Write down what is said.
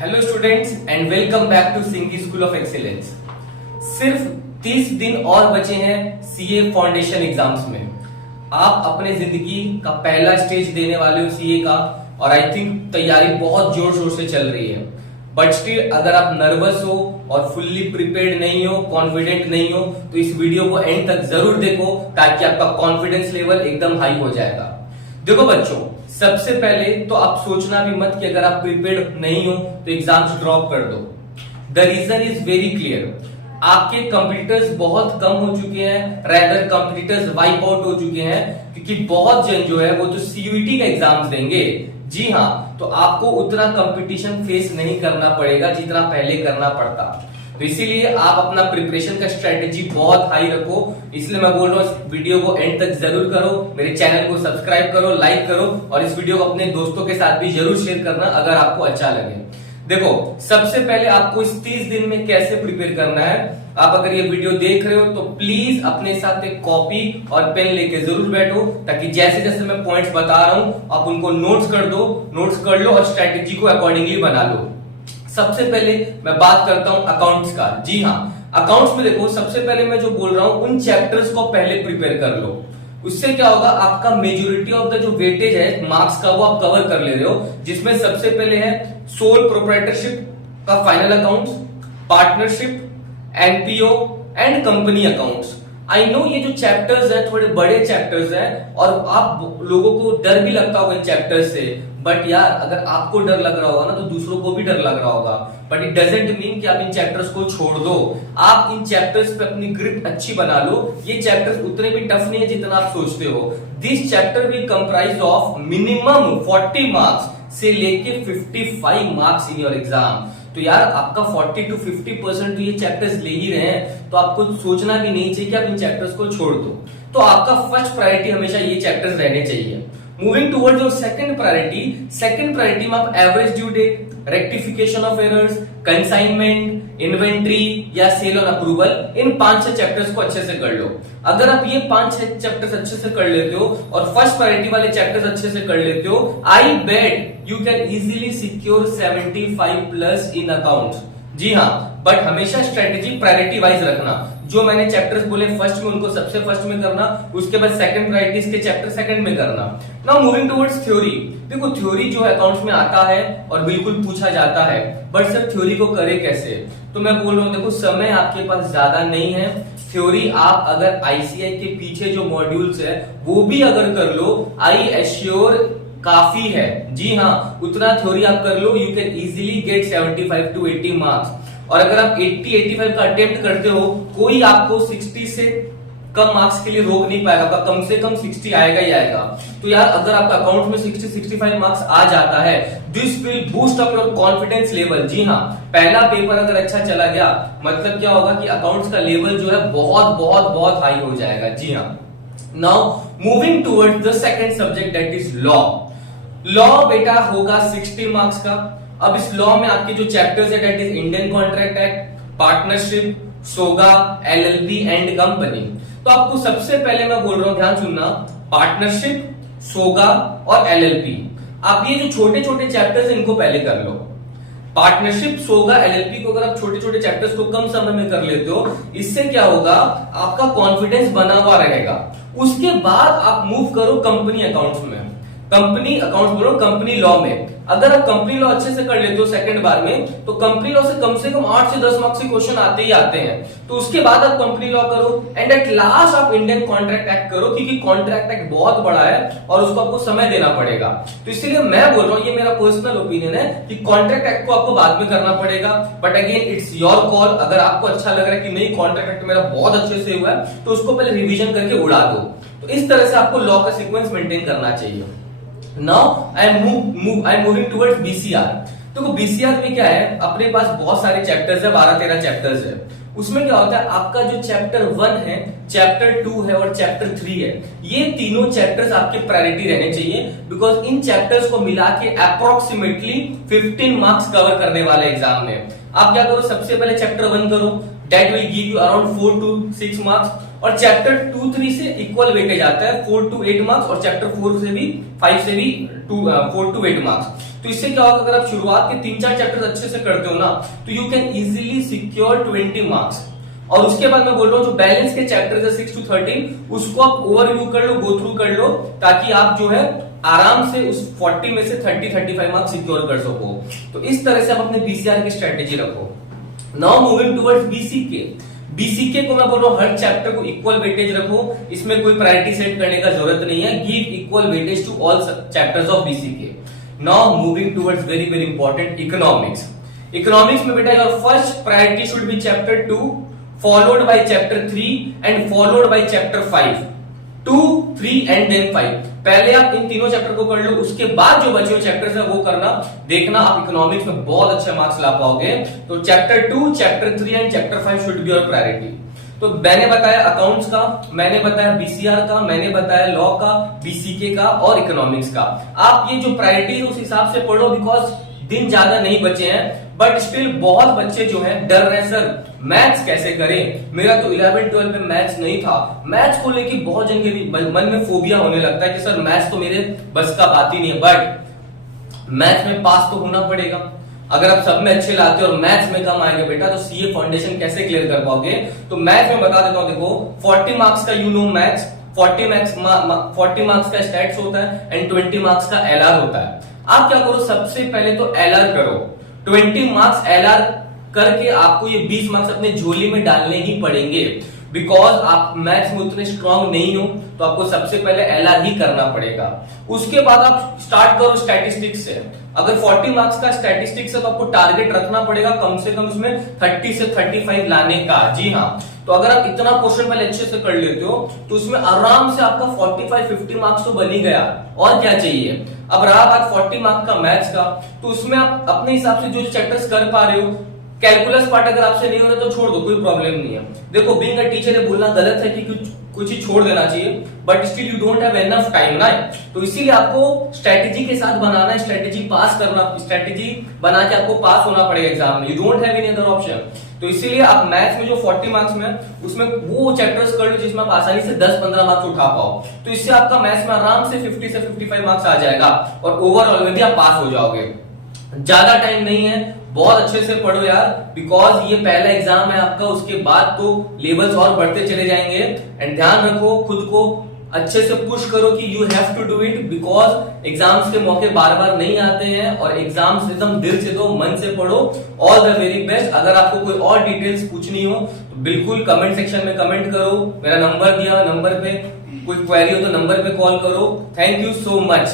Hello students and welcome back to Singhi school of excellence. सिर्फ 30 दिन और बचे हैं सीए फाउंडेशन एग्जाम्स में। आप अपने जिंदगी का पहला स्टेज देने वाले हो सीए का, और आई थिंक तैयारी बहुत जोर शोर से चल रही है। बट स्टिल अगर आप नर्वस हो और फुल्ली प्रिपेयर्ड नहीं हो, कॉन्फिडेंट नहीं हो, तो इस वीडियो को एंड तक जरूर देखो ताकि आपका कॉन्फिडेंस लेवल एकदम हाई हो जाएगा। देखो बच्चों, सबसे पहले तो आप सोचना भी मत कि अगर आप प्रिपेयर्ड नहीं हो तो एग्जाम्स ड्रॉप कर दो। The reason is very clear. आपके कंपटीटर्स बहुत कम हो चुके हैं, रेदर कंपटीटर्स वाइप आउट हो चुके हैं, क्योंकि बहुत जन जो है वो तो सीयूईटी का एग्जाम्स देंगे। जी हाँ, तो आपको उतना कंपटीशन फेस नहीं करना पड़ेगा जितना पहले करना पड़ता। तो इसीलिए आप अपना प्रिपरेशन का स्ट्रेटेजी बहुत हाई रखो। इसलिए मैं बोल रहा हूँ इस वीडियो को एंड तक जरूर करो, मेरे चैनल को सब्सक्राइब करो, लाइक करो, और इस वीडियो को अपने दोस्तों के साथ भी जरूर शेयर करना अगर आपको अच्छा लगे। देखो, सबसे पहले आपको इस 30 दिन में कैसे प्रिपेयर करना है। आप अगर ये वीडियो देख रहे हो तो प्लीज अपने साथ एक कॉपी और पेन लेके जरूर बैठो, ताकि जैसे जैसे मैं पॉइंट्स बता रहा हूं आप उनको नोट्स कर लो और स्ट्रेटेजी को अकॉर्डिंगली बना लो। सबसे पहले मैं बात करता हूं अकाउंट्स का। जी हाँ, अकाउंट्स में देखो, सबसे पहले मैं जो बोल रहा हूं उन चैप्टर्स को पहले प्रिपेयर कर लो। उससे क्या होगा, आपका मेजोरिटी ऑफ द जो वेटेज है मार्क्स का वो आप कवर कर ले रहे हो, जिसमें सबसे पहले है सोल प्रोप्राइटरशिप का final accounts, partnership, NPO and company accounts. I know ये जो चैप्टर्स है थोड़े बड़े चैप्टर्स हैं और आप लोगों को डर भी लगता होगा इन चैप्टर्स से। बट यार, अगर आपको डर लग रहा होगा ना तो दूसरों को भी डर लग रहा होगा। बट इट डजंट मीन कि आप इन चैप्टर्स को छोड़ दो। आप इन चैप्टर्स पे अपनी ग्रिप अच्छी बना लो। ये चैप्टर्स उतने भी टफ नहीं है जितना आप सोचते हो। This chapter will comprise of minimum 40 marks से लेके 55 मार्क्स इन योर एग्जाम। तो यार, आपका 40 to 50% तो ये चैप्टर्स ले ही रहे हैं, तो आपको सोचना भी नहीं चाहिए कि आप इन चैप्टर्स को छोड़ दो। तो आपका फर्स्ट प्रायोरिटी हमेशा ये चैप्टर्स रहने चाहिए। Moving towards your second priority में आप average due date, rectification of errors, consignment, inventory या sale on approval, in 5-6 chapters को अच्छे से कर लो। अगर आप ये 5-6 चैप्टर्स अच्छे से कर लेते हो और फर्स्ट प्रायोरिटी वाले चैप्टर्स अच्छे से कर लेते हो, I bet you can easily secure 75+ in accounts. जी हाँ, बट हमेशा स्ट्रेटेजी प्रायोरिटी वाइज रखना। जो मैंने चैप्टर्स बोले फर्स्ट में, उनको सबसे फर्स्ट में करना, उसके बाद सेकंड प्रायोरिटीज के चैप्टर सेकंड में करना। Now moving towards theory. देखो, थ्योरी जो अकाउंट्स में आता है और बिल्कुल पूछा जाता है, बट सर थ्योरी को करे कैसे? तो मैं बोल रहा हूँ, देखो समय आपके पास ज्यादा नहीं है। थ्योरी आप अगर आईसीआई के पीछे जो मॉड्यूल्स है वो भी अगर कर लो, आई एश्योर काफी है। जी हाँ, उतना थ्योरी आप कर लो, you can easily get 75 to 80 marks. और अगर आप 80-85 का अटेम्प्ट करते हो, कोई आपको 60 से कम मार्क्स के लिए रोक नहीं पाएगा। कम से कम 60 आएगा ही आएगा। तो यार, अगर आपका अकाउंट में 60-65 मार्क्स आ जाता है, this will boost up your confidence level. जी हाँ, पहला पेपर अगर अच्छा चला गया, मतलब क्या होगा कि अकाउंट्स का लेवल जो है बहुत बहुत बहुत हाई हो जाएगा। जी हाँ। Now moving towards the second subject, that is law. Law बेटा होगा 60 मार्क्स का। अब इस लॉ में आपके जो चैप्टर्स है, that is Indian Contract Act, partnership, SOGA, LLP and company. तो आपको सबसे पहले मैं बोल रहा हूं, ध्यान सुनना, पार्टनरशिप, सोगा और एलएलपी, आप ये जो छोटे छोटे चैप्टर्स इनको पहले कर लो। पार्टनरशिप, सोगा, एलएलपी को अगर आप छोटे छोटे चैप्टर्स को कम समय में कर लेते हो, इससे क्या होगा, आपका कॉन्फिडेंस बना हुआ रहेगा। उसके बाद आप मूव करो कंपनी अकाउंट्स में। कंपनी अकाउंट्स बोलो, कंपनी लॉ में अगर आप कंपनी लॉ अच्छे से कर लेते हो सेकंड बार में, तो कंपनी लॉ से कम 8 से 10 मार्क्स के क्वेश्चन आते ही आते हैं। तो उसके बाद आप कंपनी लॉ करो एंड एट लास्ट आप इंडियन कॉन्ट्रैक्ट एक्ट करो, क्योंकि कॉन्ट्रैक्ट एक्ट बहुत बड़ा है और उसको आपको समय देना पड़ेगा। तो इसलिए मैं बोल रहा हूं, ये मेरा पर्सनल ओपिनियन है कि कॉन्ट्रैक्ट एक्ट को आपको बाद में करना पड़ेगा। But again it's your call. अगर आपको अच्छा लग रहा है कि नहीं, कॉन्ट्रैक्ट एक्ट मेरा बहुत अच्छे से हुआ है, तो उसको पहले रिविजन करके उड़ा दो। तो इस तरह से आपको लॉ का सीक्वेंस मेंटेन करना चाहिए। Now I'm moving towards BCR। देखो, BCR में क्या है, अपने पास बहुत सारे चैप्टर्स है, 12-13 चैप्टर्स है। उसमें क्या होता है, आपका जो चैप्टर 1 है, चैप्टर 2 है और चैप्टर 3 है, ये तीनों चैप्टर्स आपके प्रायोरिटी रहने चाहिए, बिकॉज इन चैप्टर्स को मिला के अप्रोक्सीमेटली 15 मार्क्स कवर करने वाले एग्जाम में। आप क्या करो, सबसे पहले चैप्टर 1 करो, that will give you around 4 to 6 marks. और चैप्टर 2-3 से इक्वल वेटेज आता है, 4 to 8 मार्क्स, और चैप्टर 4 से भी 5 से भी 4 to 8 मार्क्स। तो इससे क्या होगा, अगर आप शुरुआत के 3-4 चैप्टर अच्छे से करते हो ना, तो you can easily secure 20 marks. और उसके बाद मैं बोल रहा हूँ जो बैलेंस के चैप्टर है 6 to 13 उसको आप ओवरव्यू कर लो, गो थ्रू कर लो, ताकि आप जो है आराम से उस 40 में से 30-35 मार्क्स सिक्योर कर सको। तो इस तरह से आप अपने बीसीआर की स्ट्रेटेजी रखो। Now moving towards BCK. BCK को मैं बोल रहा हूँ हर चैप्टर को इक्वल वेटेज रखो, इसमें कोई प्रायोरिटी सेट करने का जरूरत नहीं है। Give equal weightage to all chapters of BCK. Now moving towards very very important economics. Economics में बेटा your first priority should be chapter 2 followed by chapter 3 and followed by chapter 5। 2, 3 and then 5। पहले आप इन तीनों chapter को कर लो, उसके बाद जो बचे हुए चैप्टर्स है वो करना। देखना आप इकोनॉमिक्स में बहुत अच्छे मार्क्स ला पाओगे। तो chapter 2, chapter 3 and chapter 5 should be your priority. तो मैंने बताया अकाउंट्स का, मैंने बताया बीसीआर का, मैंने बताया लॉ का, बीसीके का और इकोनॉमिक्स का। आप ये जो प्रायोरिटी है उस हिसाब से पढ़ो, बिकॉज दिन ज्यादा नहीं बचे हैं। बट स्टिल बहुत बच्चे जो हैं डर रहे हैं, सर मैथ्स कैसे करें। मेरा तो 11-12 में मैथ्स नहीं था। मैथ्स को लेके बहुत जन के मन में फोबिया होने लगता है कि सर मैथ्स तो मेरे बस का बात ही नहीं है। बट मैथ्स में पास तो होना पड़ेगा। अगर आप सब में अच्छे लाते हो और मैथ्स में कम आएंगे बेटा, तो सीए फाउंडेशन कैसे क्लियर कर पाओगे। तो मैथ्स में बता देता हूं, देखो 40 मार्क्स का यू नो मैथ्स, 40 मार्क्स का स्टैट्स होता है एंड 20 मार्क्स का एलआर होता है। आप क्या करो, सबसे पहले तो एलआर करो। 20 मार्क्स एलआर करके आपको ये 20 मार्क्स अपने झोली में डालने ही पड़ेंगे। बिकॉज आप मैथ्स में उतने स्ट्रांग नहीं हो, तो आपको सबसे पहले एलआर ही करना पड़ेगा। उसके बाद आप स्टार्ट करो स्टैटिस्टिक्स से। अगर 40 मार्क्स का स्टैटिस्टिक्स है तो आपको टारगेट रखना पड़ेगा कम से कम उसमें 30 से 35 लाने का। जी हाँ, तो अगर आप इतना क्वेश्चन पहले अच्छे से कर लेते हो तो उसमें आराम से आपका 45-50 मार्क्स तो बन ही गया। और क्या चाहिए। अब रहा बात 40 मार्क्स का मैथ्स का, तो उसमें आप अपने हिसाब से जो चैप्टर्स कर पा रहे हो, कैलकुलस पार्ट अगर आपसे नहीं हो रहा तो छोड़ दो, कोई प्रॉब्लम नहीं है। देखो बीइंग अ टीचर ये बोलना गलत है कि कुछ ही छोड़ देना चाहिए, but still you don't have enough time ना। तो इसीलिए आपको स्ट्रेटेजी के साथ बनाना है, स्ट्रेटेजी पास करना, स्ट्रेटेजी बना के आपको पास होना पड़ेगा एग्जाम में। You don't have any other option. तो इसीलिए आप मैथ्स में जो 40 मार्क्स में उसमें वो चैप्टर्स कर लो जिसमें आप आसानी से 10-15 मार्क्स उठा पाओ। तो इससे आपका मैथ्स में आराम से 50 से 55 मार्क्स आ जाएगा और ओवरऑल में भी आप पास हो जाओगे। ज्यादा टाइम नहीं है, बहुत अच्छे से पढ़ो यार, बिकॉज ये पहला एग्जाम है आपका। उसके बाद तो लेवल्स और बढ़ते चले जाएंगे। एंड ध्यान रखो, खुद को अच्छे से पुश करो कि you have to do it, because exams के मौके बार बार नहीं आते हैं और एग्जाम्स एकदम दिल से दो, मन से पढ़ो। All the very best. अगर आपको कोई और डिटेल्स पूछनी हो तो बिल्कुल कमेंट सेक्शन में कमेंट करो। मेरा नंबर दिया, नंबर पे कोई क्वेरी हो तो नंबर पे कॉल करो। Thank you so much.